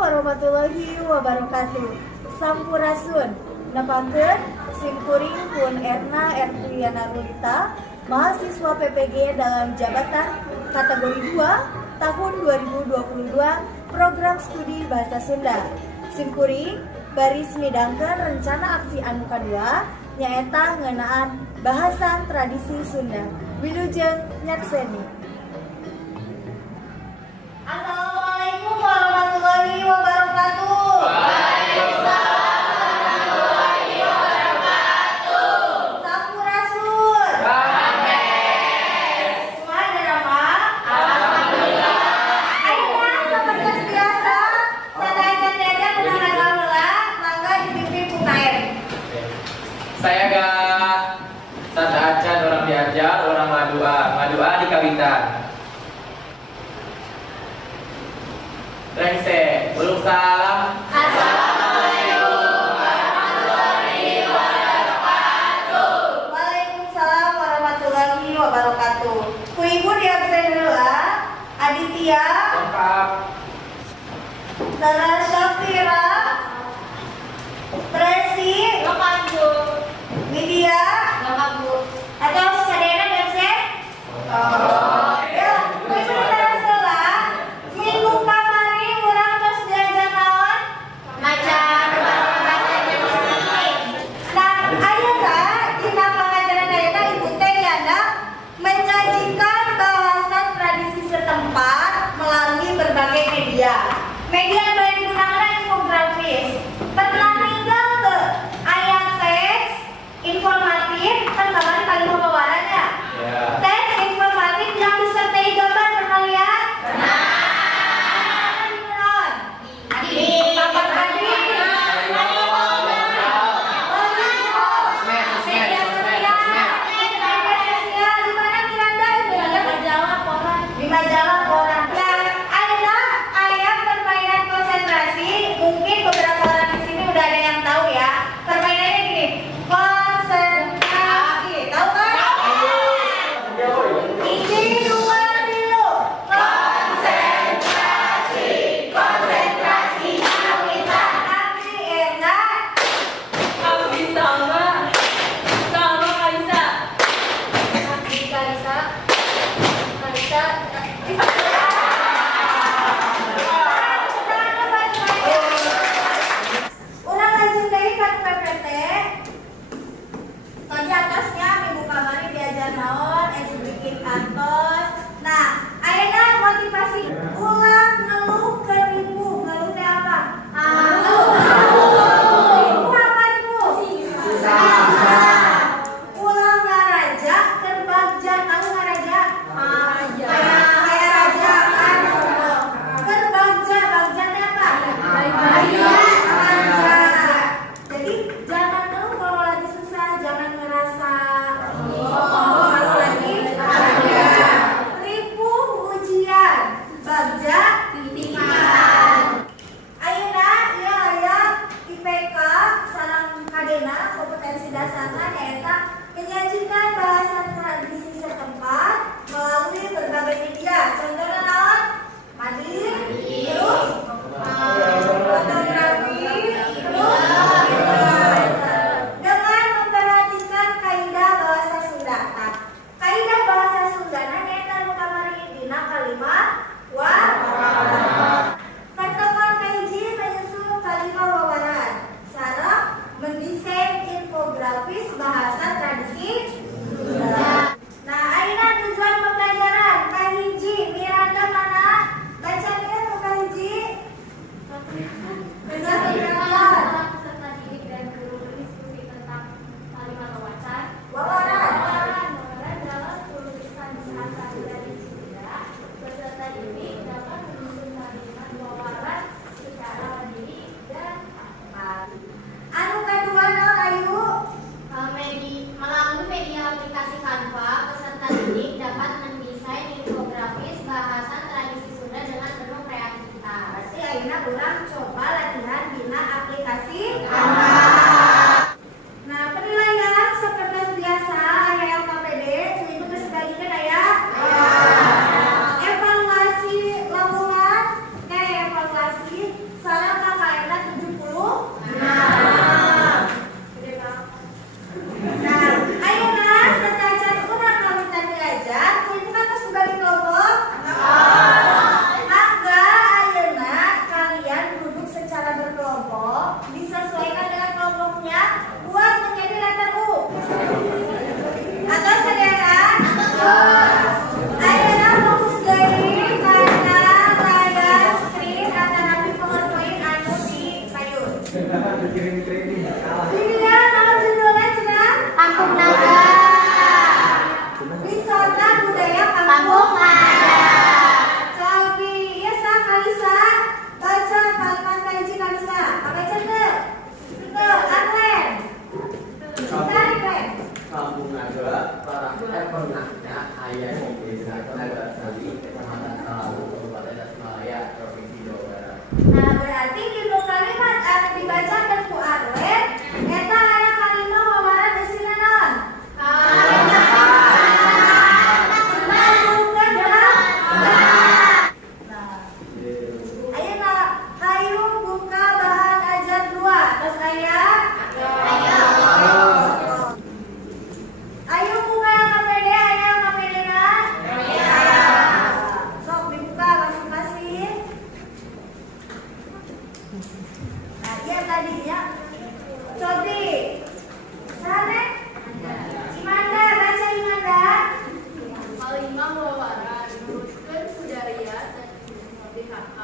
warahmatullahi wabarakatuh. Sampurasun. Nepankeun simkuring pun Erna Ertriana Rulita, mahasiswa PPG dalam jabatan kategori 2 tahun 2022 program studi Bahasa Sunda. Simkuring baris midangkeun rencana aksi anu kadua nyaeta ngeunaan bahasan tradisi Sunda. Wilujeng nyakseni. Assalamualaikum warahmatullahi wabarakatuh. Waalaikumsalam warahmatullahi wabarakatuh. Sampurasun. Amin. Semua ada nama? Alhamdulillah. Akhirnya seperti biasa, santai-santai aja kenal heula, mangga dipimpin ku KM. Saya gak santa acan orang diajar, orang madua di kawitan. Rengse, uluk salam. Assalamualaikum warahmatullahi wabarakatuh. Waalaikumsalam warahmatullahi wabarakatuh. Ku ibu di absen heula, Aditya, Lengkap. Tara Syafira, Tracy, Lengkap Bu. Widya, Lengkap Bu. atau sadayana di absen? Ya, ku ibu di teras heula, minggu kamari urang tos diajar naon? Macan bahasa Indonesia. Nah, ayeuna dina pangajaran ayeuna ibu teh dianda menyajikan bahasan tradisi setempat melalui berbagai media. Media yang boleh digunakan infografis, pernah tinggal ke ayat teks, informatif, kan kemarin kali pembawaannya. Ya. Teks informatif yang disertai gambar pernah lihat? Pernah. Di papan Adi. Di majalah koran. Nah, ada ayat permainan konsentrasi. Mungkin beberapa orang di sini udah ada yang tahu ya. Permainannya gini, konsentrasi. Tahu kan? Ini dua dulu. Konsentrasi, konsentrasi. Kita nanti enak. Abi sama. Sama Kaisa. Kalisa. Ulang lanjut dari kan PPT. Kalau di atasnya minggu kamari diajar naon, bikin kantos. Nah, ayeuna motivasi ulang ngeluh ke ibu. Ngeluh teh apa? Ibu apa ibu? Ulang ngaraja ke bagja. Tahu ngaraja? Kayak raja kan. Ke bagja teh apa? Bagja. Jadi jangan ngeluh kalau lagi susah, jangan ngerasa kalau lagi ada. Kedua, pernahnya ayah di desa Nagasari, Kecamatan Talawu, Kabupaten Tasikmalaya, Provinsi Jawa Barat. Nah, berarti di kalimat anu dibacakeun ku Arwen eta aya kalimat wawara geusina naon? Hayu buka bahan ajar 2. Terus aya? Ayo buka yang KPD, aya yang KPD-na? Sok dibuka masing-masing. Nah, iya tadi ya. Cobi. Sana. Imanda, baca Imanda. Kalimah wawara diurutkan Sudaria dan BHK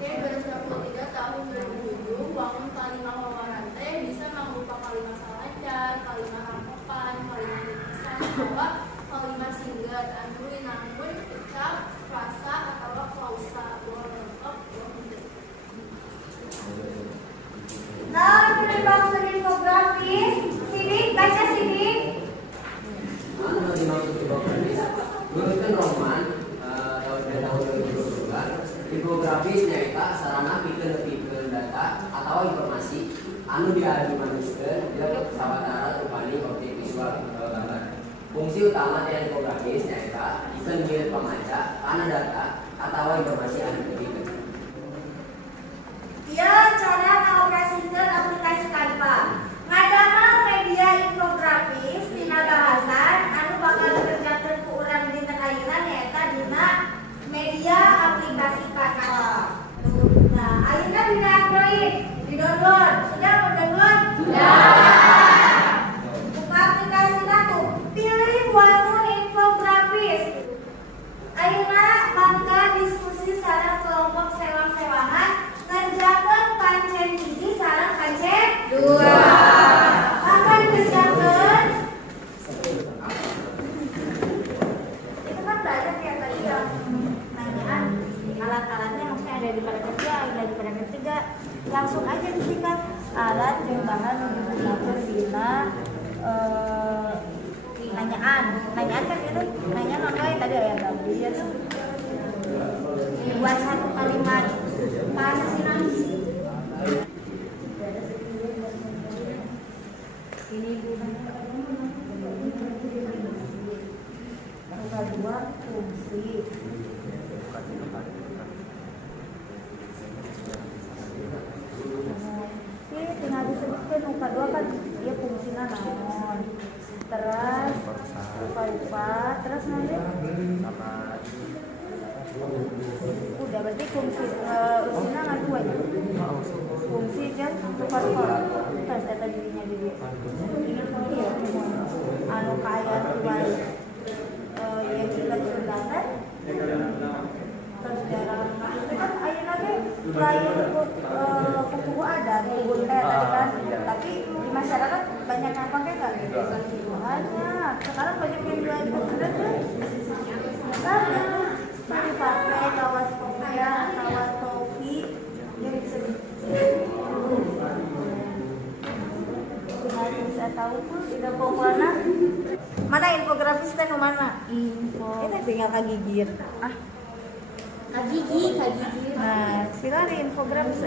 P 2023 tahun 2007 wangun kalimah wawara teh bisa mangrupa kalimah salajar, kalimah rampokan, kalimah lukisan, bahwa kalimah singgat anu namun ucap, frasa atau klausa lengkap. Nah, ini maksud infografis. Sidik, baca Sidik. Anu dimaksud infografis, menurutkan Roman tahun 2022, infografis nyaeta sarana pikeun data atau informasi anu diajumaniskeun jeung sawatara rupani objek visual atau gambar. Fungsi utama tina infografis nyaeta pikeun ngieu pamaca kana data atau informasi anu dipikeun. Ieu cara ngaoperasikeun aplikasi Canva. Ngadamel media infografis dina bahasan anu bakal dikerjakeun ku urang dinten ayeuna nyaeta dina media aplikasi Canva. Nah, ayeuna dina Android di-download. Sudah mendownload? Sudah. Buka aplikasi tuh. Pilih wangun infografis. Ayeuna mangga diskusi sareng kelompok sewang-sewangan ngerjakeun pancen 1 sareng pancen 2. Mangga dikerjakeun. Itu kan banyak ya tadi yang nanyaan alat-alatnya maksudnya ada di pada ketiga, ada di pada ketiga. Langsung aja disingkat alat yang bahan yang digunakan dina nanyaan kan itu nanyaan apa ya tadi ayat Gabriel buat satu kalimat bahasa Sinais ini kedua fungsi ini tinggal disebutkan muka 2 kan dia fungsinya naon terus rupa terus nanti udah berarti fungsi fungsinya nggak 2 ya fungsi kan rupa terus eta dirinya di dia iya anu kaya rupa yang kita sunatan terus dalam itu kan ayeuna ge lain kuku ada kuku teh tadi kan tapi di masyarakat banyak yang pakai nggak banyak sekarang banyak yang jual di internet kan dipakai kawas kopiah kawas topi yang bisa tahu tuh tidak pokoknya mana infografis teh mana info itu tinggal kagigir Kagigi. nah kita di infografis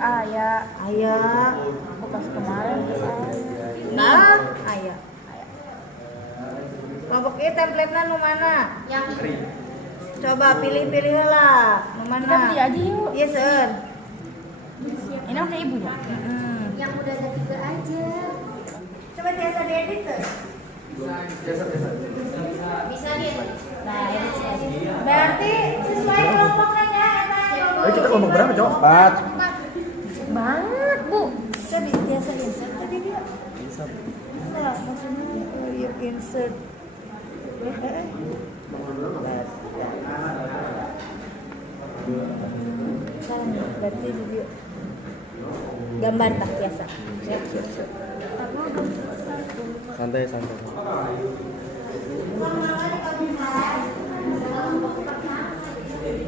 aya bekas kemarin nah aya kelompok ini template-nya nu mana Yang coba pilih lah nu mana kita beli aja yuk. iya sir Ini udah ibu ya? yang udah ada 3 aja coba biasa diedit tuh bisa nih nah ini berarti sesuai kelompoknya ya Ayo kita kelompok berapa, Cok? 4. banget bu coba biasa insert tadi dia nah maksudnya insert berarti video gambar tak biasa Santai.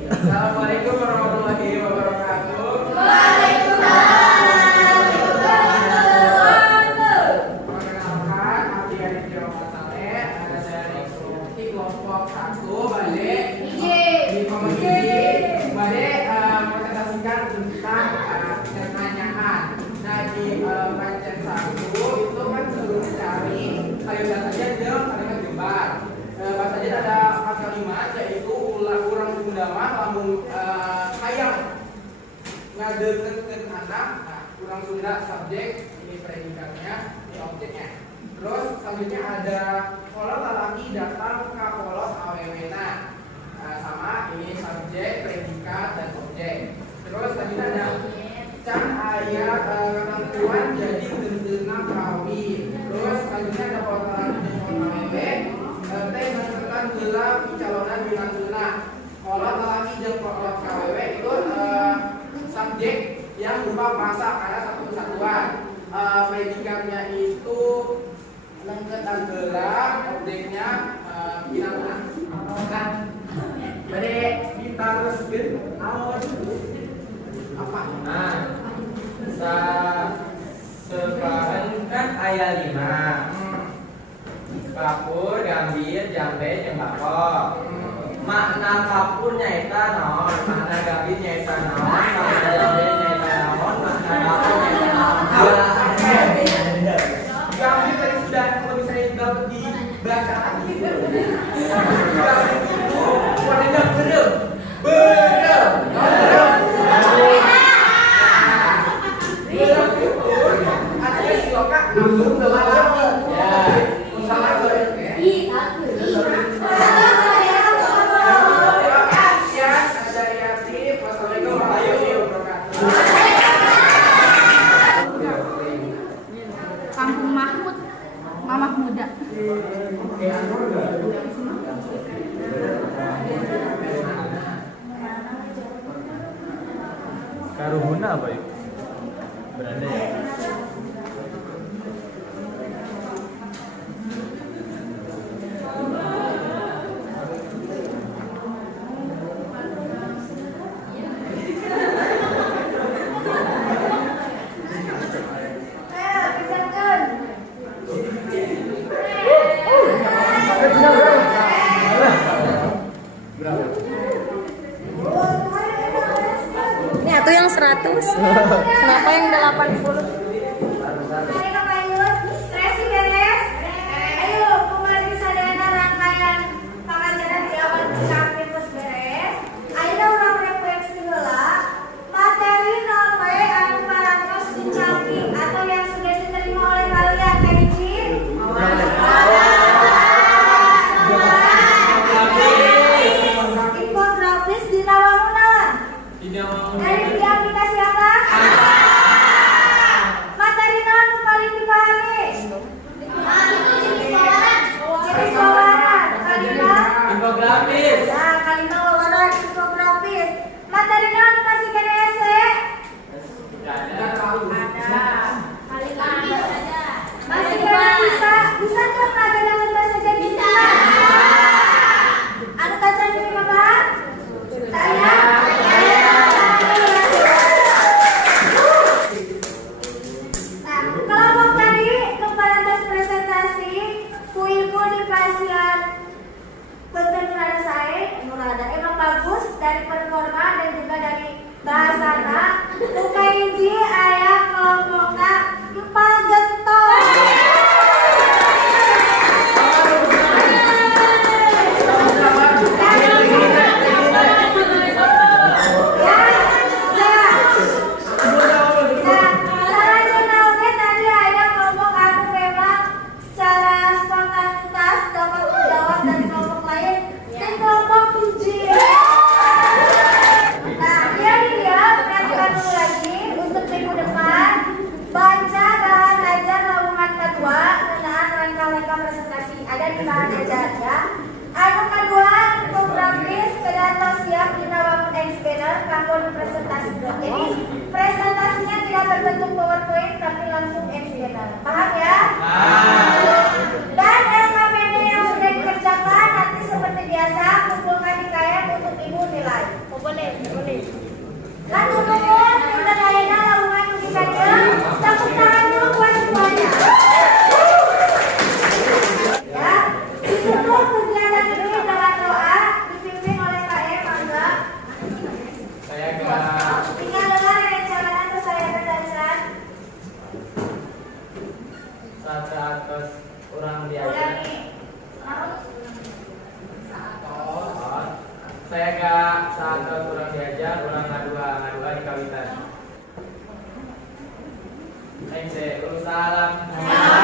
Assalamualaikum warahmatullahi wabarakatuh. Waalaikumsalam. Perkenalkan, adik-adik Masale ada dari kelompok 1 balik Ije. di komedi balik presentasikan tentang pertanyaan. Nah di pancen 1 itu kan suruh cari kalimat saja dan kalimat gembar. Bahasa saja ada 4 kalimat yaitu urang Sunda mah lamun hayang ngadeukkeun anak. Nah, urang Sunda subjek, ini predikatnya, ini objeknya. Terus selanjutnya ada kolot lalaki datang ke kolot awewena. Sama ini subjek, predikat dan objek. Terus selanjutnya ada can aya ketentuan jadi tenteuna kawin. Terus selanjutnya ada kolot lalaki dan kolot awewe. Teh menentukan geula picalonan binatuna. Kolot lalaki dan kolot awewe itu subjek yang berupa masa karena satu kesatuan. Predikatnya itu lengketan geula, objeknya binatuna. Nah, jadi kita teruskeun naon apa? Nah, sebahan kan aya 5. Kapur, gambir, jambe, jembako. Makna kapur nyaita naon, makna gambir nyaita naon, makna jambe nyaita naon, makna kapur nyaita naon. Gambir tadi sudah kalau misalnya dapat dibaca lagi. Gambir itu warnanya berem. Berem itu artinya siloka nafsu lelaki. Ya, usaha berem. Wassalamualaikum warahmatullahi wabarakatuh. Kampung Mahmud, Mamah Muda. Karuhuna apa itu? Beranda ya? Ini atuh yang 100. Kenapa yang 80? Ayo, kembali sadayana rangkaian pengajaran di awal capek terus beres. Ayo urang refleksi heula. Materi nowe anu parantos dicapi atau yang sudah diterima oleh kalian hiji. Infografis di nawangunan. Dari di aplikasi apa? Materi non paling dipahami. Jenis wawaran. Kalimat. Infografis. Ya, kalimat wawaran infografis. Materi non masih kena ese? Enggak tahu. Ada. Kalimat ada. Masih kena bisa dong ada dengan bahasa jadi bisa. Anu kaca di apa? Saya. Nah, kelompok tadi kepada presentasi kuiku di pasien betul ada saya Nurada emang bagus dari performa dan juga dari bahasana. Buka hiji aya kelompokna empal gentong. Baca bahan ajar lowongan kedua ngenaan rangka-rangka presentasi ada di bahan ajar ya. Anu kedua infografis kedato siap di nawangun X-Banner kanggo dipresentasikan. Jadi presentasinya tidak berbentuk PowerPoint tapi langsung X-Banner. Paham ya? Dan LKPD yang sudah dikerjakan nanti seperti biasa kumpulkan di KM untuk ibu nilai. Oh, boleh. Kan untuk tinggal layanan lowongan uji saja. Tepuk tangan dulu buat semuanya. saya gak satu kurang diajar ulang ngadua di kawitan. Thanks, salam.